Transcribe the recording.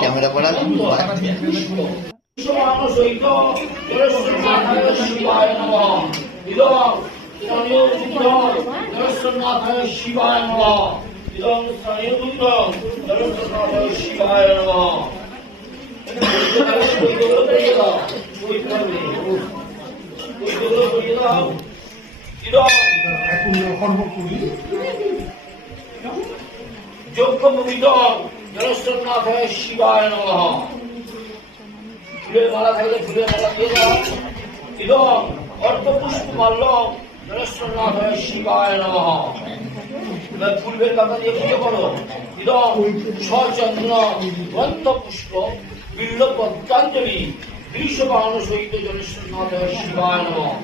Camera পড়া শিবায় নমঃ ইদং সংযুক্তং জগন্নাথায় শিবায় নমঃ যজ্ঞমুমিতং জগন্নাথায় শিবায় নমঃ ফুলের মালা থাকলে ফুলের মালা দিয়ে দাও ইদং অর্ধপুষ্পমাল্যং জগন্নাথায় শিবায় নমঃ ফুলের কাকা দিয়ে পুজো করো ইদং সচন্দ্র গ্রন্থ পুষ্প বিল্ল পদ্মাঞ্জলি 252 সহিত জগন্নাথায় শিবায় নমঃ।